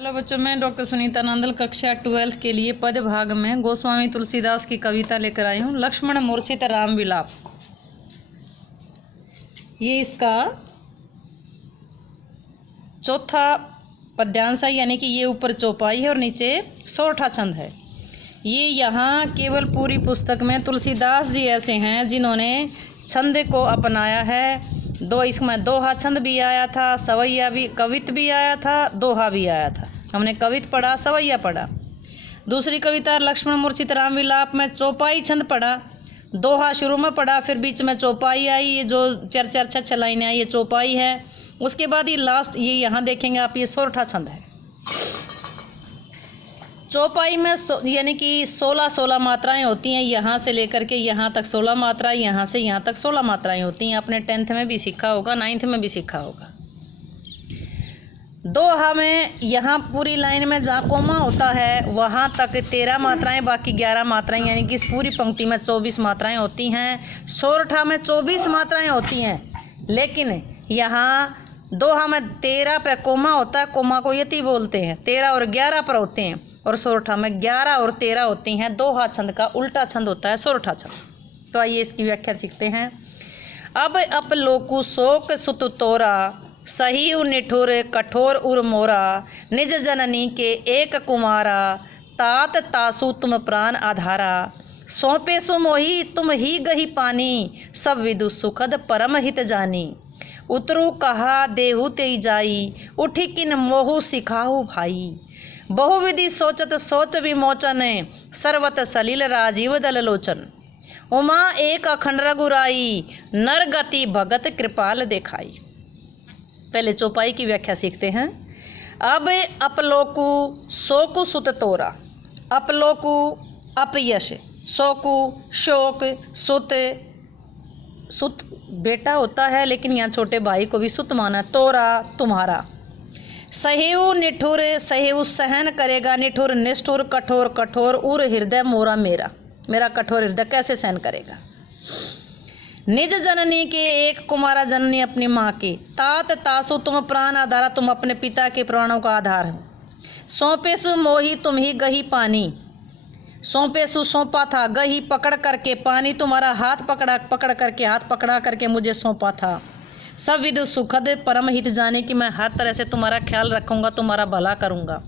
Hello बच्चों, मैं doctor Sunita Nandal कक्षा 12 के लिए पद भाग में गोस्वामी तुलसीदास की कविता लेकर आई हूँ। लक्ष्मण मूर्छित राम विलाप। ये इसका चौथा पद्यांश है, यानी कि ये ऊपर चौपाई है और नीचे सोरठा छंद है। ये यहाँ केवल पूरी पुस्तक में तुलसीदास जी ऐसे हैं जिन्होंने छंद को अपनाया है। इसमें दोहा छंद भी आया था, सवैया भी, कवित भी आया था, दोहा भी आया था। हमने कवित पढ़ा, सवैया पढ़ा। दूसरी कविता लक्ष्मण मूर्छित राम विलाप में चौपाई छंद पढ़ा, दोहा शुरू में पढ़ा, फिर बीच में चौपाई आई। ये जो चार छह लाइनें आई, ये चौपाई है। उसके बाद ये लास्ट, ये यहाँ देखेंगे आप, ये सोरठा छंद है। चौपाई में यानी कि 16 मात्राएं होती हैं। यहाँ से लेकर के यहाँ तक 16 मात्राएं, यहाँ से यहाँ तक 16 मात्राएं होती हैं। आपने 10th में भी सीखा होगा, 9th में भी सीखा होगा। दोहा में यहाँ पूरी लाइन में जहाँ कोमा होता है वहाँ तक 13 मात्राएं, बाकी 11 मात्राएं, यानी कि इस पूरी पंक्ति में 24 मात्राएं होती हैं। सोरठा में 24 मात्राएं होती हैं, लेकिन यहाँ दोहा में 13 पे कोमा होता है। कोमा को यति बोलते हैं। 13 और 11 पर होते हैं, और सोरठा में 11 और 13 होती हैं। दोहा छंद का उल्टा छंद होता है सोरठा छंद। तो आइए इसकी व्याख्या सीखते हैं। अब अप लोकु शोक सुत तोरा, सही उ निठुर कठोर उर मोरा, निज जननी के एक कुमारा, तात तासु तुम प्राण आधारा, सौंपे सु मोही तुम ही गही पानी, सब विदु सुखद परम हित जानी, उतरु कहा देहु तेई जाई, उठी किन मोहु सिखाहु भाई, बहुविधि सोचत सोच विमोचन, सर्वत सलील राजीव दल लोचन, उमा एक अखंड रघुराई, नर गति भगत कृपाल देखाई। पहले चौपाई की व्याख्या सीखते हैं। अब अपलोकु शोकु सुत तोरा। अपलोकु अपयश, शोकु शोक, सुत बेटा होता है, लेकिन यहाँ छोटे भाई को भी सुत माना। तोरा तुम्हारा। सहेऊ निठुर, सहेऊ सहन करेगा, निठुर निष्ठुर, कठोर कठोर, उर हृदय मोरा मेरा, मेरा कठोर हृदय कैसे सहन करेगा। निज जननी के एक कुमारा, जननी अपनी माँ की, तात तासु तुम प्राण आधारा, तुम अपने पिता के प्राणों का आधार हो। सौंपेसु मोही तुम ही गही पानी, सौंपेसु सौंपा था, गही पकड़ करके, पानी तुम्हारा हाथ पकड़ा करके मुझे सौंपा था। सब विधु सुखद परम हित जाने की, मैं हर तरह से तुम्हारा ख्याल रखूंगा, तुम्हारा भला करूंगा।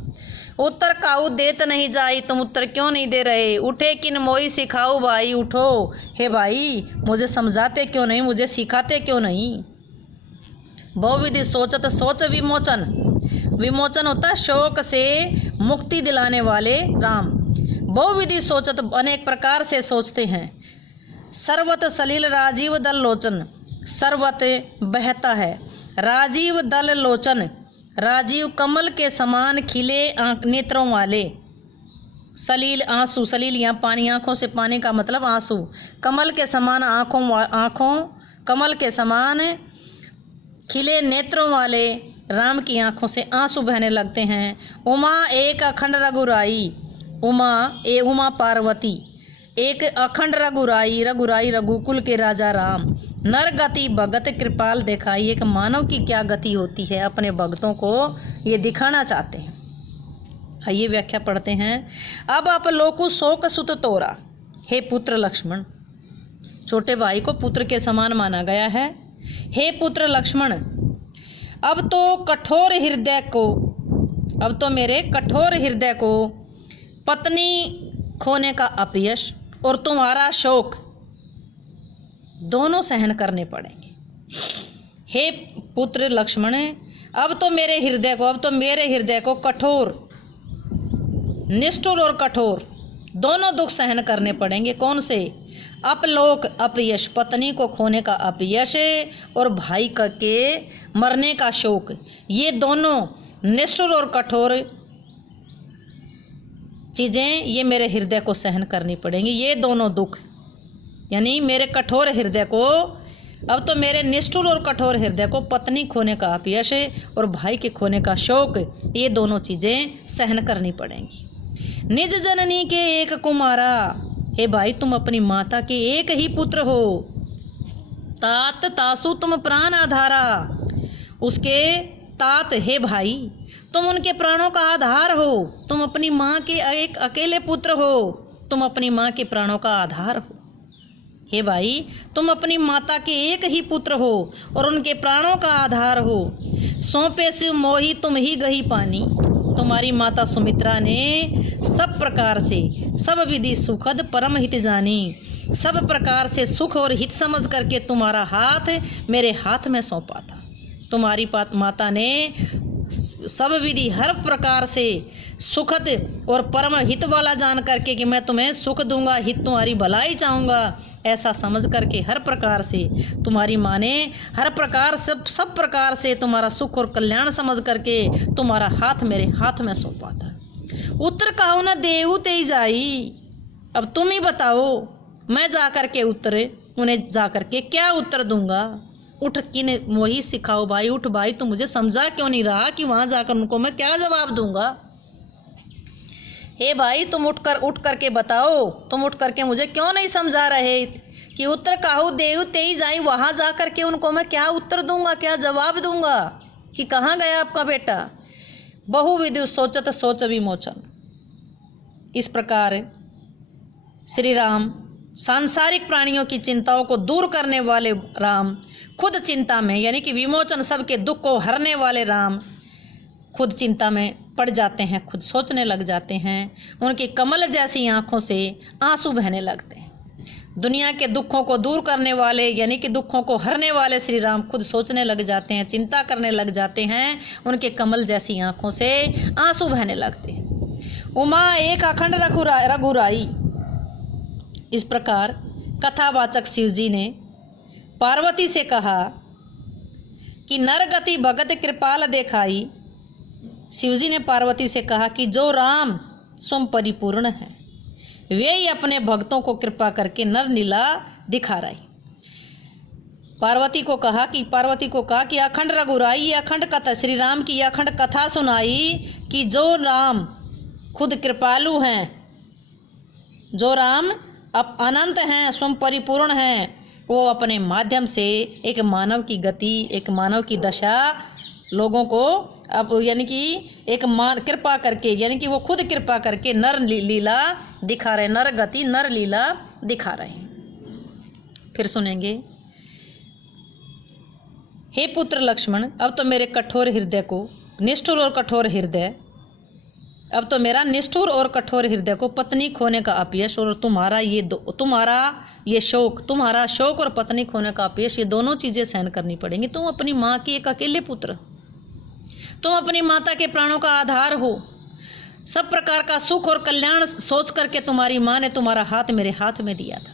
उत्तर काऊ देत नहीं जाई, तुम उत्तर क्यों नहीं दे रहे। उठे किन मोई सिखाऊ भाई, उठो हे भाई, मुझे समझाते क्यों नहीं, मुझे सिखाते क्यों नहीं। बहुविधि सोचत सोच विमोचन। विमोचन होता है शोक से मुक्ति दिलाने वाले राम। बहुविधि सोचत, अनेक प्रकार से सोचते हैं। सर्वत सलील राजीव दल लोचन, सर्वत बहता है, राजीव दल लोचन, राजीव कमल के समान खिले नेत्रों वाले, सलील आंसू, सलील यहाँ पानी, आंखों से पानी का मतलब आंसू, कमल के समान आंखों, कमल के समान खिले नेत्रों वाले राम की आंखों से आंसू बहने लगते हैं। उमा एक अखंड रघुराई, उमा पार्वती, एक अखंड रघुराई, रघुराई रघुकुल के राजा राम, नर गति भगत कृपाल दिखाई, एक मानव की क्या गति होती है, अपने भक्तों को ये दिखाना चाहते हैं। आइए व्याख्या पढ़ते हैं। अब आप लोकु शोक सुत तोरा, हे पुत्र लक्ष्मण, छोटे भाई को पुत्र के समान माना गया है। हे पुत्र लक्ष्मण, अब तो कठोर हृदय को, अब तो मेरे कठोर हृदय को पत्नी खोने का अपयश और तुम्हारा शोक दोनों सहन करने पड़ेंगे। हे पुत्र लक्ष्मण, अब तो मेरे हृदय को कठोर, निष्ठुर और कठोर दोनों दुख सहन करने पड़ेंगे। कौन से? अपलोक अपयश, पत्नी को खोने का अपयश और भाई के मरने का शोक, ये दोनों निष्ठुर और कठोर चीजें ये मेरे हृदय को सहन करनी पड़ेंगी। ये दोनों दुख, यानी मेरे कठोर हृदय को, अब तो मेरे निष्ठुर और कठोर हृदय को पत्नी खोने का अपयश और भाई के खोने का शोक, ये दोनों चीजें सहन करनी पड़ेंगी। निज जननी के एक कुमारा, हे भाई तुम अपनी माता के एक ही पुत्र हो। तात तासु तुम प्राण आधारा, उसके तात हे भाई तुम उनके प्राणों का आधार हो, तुम अपनी माँ के एक अकेले पुत्र हो, तुम अपनी माँ के प्राणों का आधार हो। हे भाई, तुम अपनी माता के एक ही पुत्र हो और उनके प्राणों का आधार हो। सौंपे से मोही तुम ही गही पानी। तुम्हारी माता सुमित्रा ने सब प्रकार से सब विधि सुखद परम हित जानी, सब प्रकार से सुख और हित समझ करके तुम्हारा हाथ मेरे हाथ में सौंपा था। तुम्हारी माता ने सब विधि हर प्रकार से सुखद और परम हित वाला जान करके कि मैं तुम्हें सुख दूंगा, हित तुम्हारी भलाई चाहूँगा, ऐसा समझ करके हर प्रकार से तुम्हारी माँ ने हर प्रकार सब प्रकार से तुम्हारा सुख और कल्याण समझ करके तुम्हारा हाथ मेरे हाथ में सौंपा था। उत्तर कहो न देहु ते जाई। अब तुम ही बताओ, मैं जा करके उत्तरे उन्हें जा करके क्या उत्तर दूंगा। उठ किन मोही सिखाओ भाई, उठ भाई, तू मुझे समझा क्यों नहीं रहा कि वहां जाकर उनको मैं क्या जवाब दूंगा। हे भाई, तुम उठ करके बताओ, तुम उठ करके मुझे क्यों नहीं समझा रहे कि उत्तर काहू देहु तेई जाई, वहां जा करके उनको मैं क्या उत्तर दूंगा, क्या जवाब दूंगा कि कहाँ गया आपका बेटा। बहुविधि सोचत सोच विमोचन। इस प्रकार श्री राम सांसारिक प्राणियों की चिंताओं को दूर करने वाले राम खुद चिंता में, यानी कि विमोचन सबके दुख को हरने वाले राम खुद चिंता में पड़ जाते हैं, खुद सोचने लग जाते हैं। उनकी कमल जैसी आंखों से आंसू बहने लगते हैं। दुनिया के दुखों को दूर करने वाले, यानी कि दुखों को हरने वाले श्री राम खुद सोचने लग जाते हैं, चिंता करने लग जाते हैं। उनके कमल जैसी आंखों से आंसू बहने लगते हैं। उमा एक अखंड रघुराई। इस प्रकार कथावाचक शिव जी ने पार्वती से कहा कि नर गति भगत कृपाल देखाई। शिवजी ने पार्वती से कहा कि जो राम स्वयं परिपूर्ण है, वे ही अपने भक्तों को कृपा करके नर लीला दिखा रही। पार्वती को कहा कि अखंड रघुराई, अखंड कथा, श्री राम की अखंड कथा सुनाई कि जो राम खुद कृपालु हैं, जो राम अब अनंत हैं, स्वयं परिपूर्ण हैं, वो अपने माध्यम से एक मानव की गति, एक मानव की दशा लोगों को अब यानी कि एक कृपा करके, यानी कि वो खुद कृपा करके नर लीला दिखा रहे, नर गति नर लीला दिखा रहे हैं। फिर सुनेंगे। हे पुत्र लक्ष्मण, अब तो मेरे कठोर हृदय को, निष्ठुर और कठोर हृदय, अब तो मेरा निष्ठुर और कठोर हृदय को पत्नी खोने का अपयश और तुम्हारा ये शोक, तुम्हारा शोक और पत्नी खोने का अपयश, ये दोनों चीजें सहन करनी पड़ेंगी। तुम अपनी माँ की एक अकेले पुत्र, तुम अपनी माता के प्राणों का आधार हो। सब प्रकार का सुख और कल्याण सोच करके तुम्हारी माँ ने तुम्हारा हाथ मेरे हाथ में दिया था।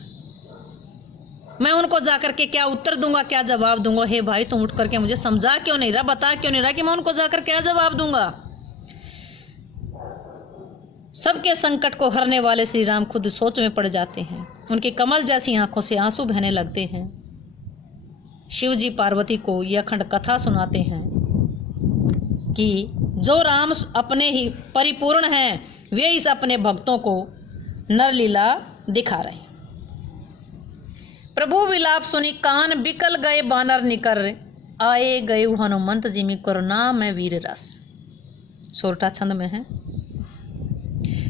मैं उनको जाकर के क्या उत्तर दूंगा, क्या जवाब दूंगा। हे भाई, तुम उठ करके मुझे समझा क्यों नहीं रहा, बता क्यों नहीं रहा कि मैं उनको जाकर क्या जवाब दूंगा। सबके संकट को हरने वाले श्री राम खुद सोच में पड़ जाते हैं। उनकी कमल जैसी आंखों से आंसू बहने लगते हैं। शिव जी पार्वती को यह अखंड कथा सुनाते हैं कि जो राम अपने ही परिपूर्ण हैं, वे इस अपने भक्तों को नरलीला दिखा रहे हैं। प्रभु विलाप सुनी कान बिकल गए बानर निकर, आए गए हनुमंत जिमि करुणा में वीर रस। सोरठा छंद में है।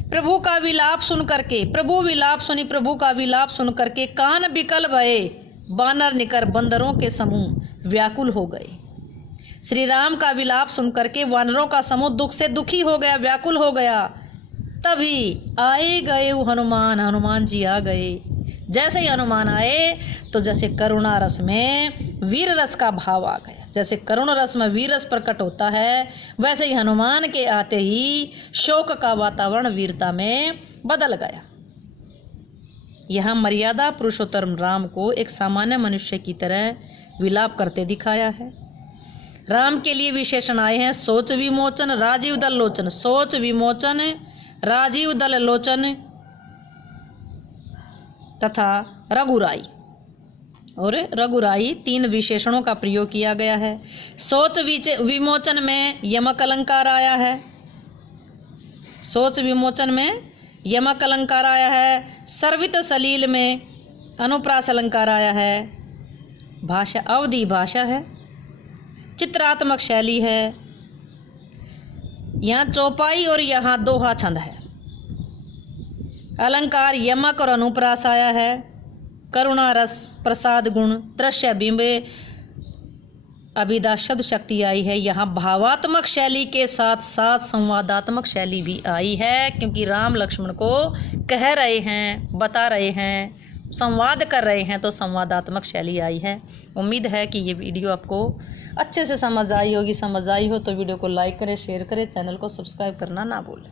प्रभु का विलाप सुन करके, प्रभु विलाप सुनी, प्रभु का विलाप सुन करके कान बिकल भये बानर निकर, बंदरों के समूह व्याकुल हो गए। श्री राम का विलाप सुन करके वानरों का समूह दुख से दुखी हो गया, व्याकुल हो गया। तभी आए गए हनुमान, हनुमान जी आ गए। जैसे ही हनुमान आए तो जैसे करुणा रस में वीर रस का भाव आ गया। जैसे करुण रस में वीर रस प्रकट होता है, वैसे ही हनुमान के आते ही शोक का वातावरण वीरता में बदल गया। यहाँ मर्यादा पुरुषोत्तम राम को एक सामान्य मनुष्य की तरह विलाप करते दिखाया है। राम के लिए विशेषण आए हैं सोच विमोचन, राजीव दल लोचन। सोच विमोचन, राजीव दल लोचन तथा रघुराई और रघुराई, तीन विशेषणों का प्रयोग किया गया है। सोच विमोचन में यमक अलंकार आया है, सोच विमोचन में यमक अलंकार आया है। सर्वित सलील में अनुप्रास अलंकार आया है। भाषा अवधि भाषा है, चित्रात्मक शैली है। यहाँ चौपाई और यहाँ दोहा छंद है। अलंकार यमक और अनुप्रास आया है। करुणा रस प्रसाद गुण दृश्य बिंबे अभिदा शब्द शक्ति आई है। यहाँ भावात्मक शैली के साथ साथ संवादात्मक शैली भी आई है, क्योंकि राम लक्ष्मण को कह रहे हैं, बता रहे हैं, संवाद कर रहे हैं, तो संवादात्मक शैली आई है। उम्मीद है कि ये वीडियो आपको अच्छे से समझ आई होगी। समझ आई हो तो वीडियो को लाइक करें, शेयर करें, चैनल को सब्सक्राइब करना ना भूलें।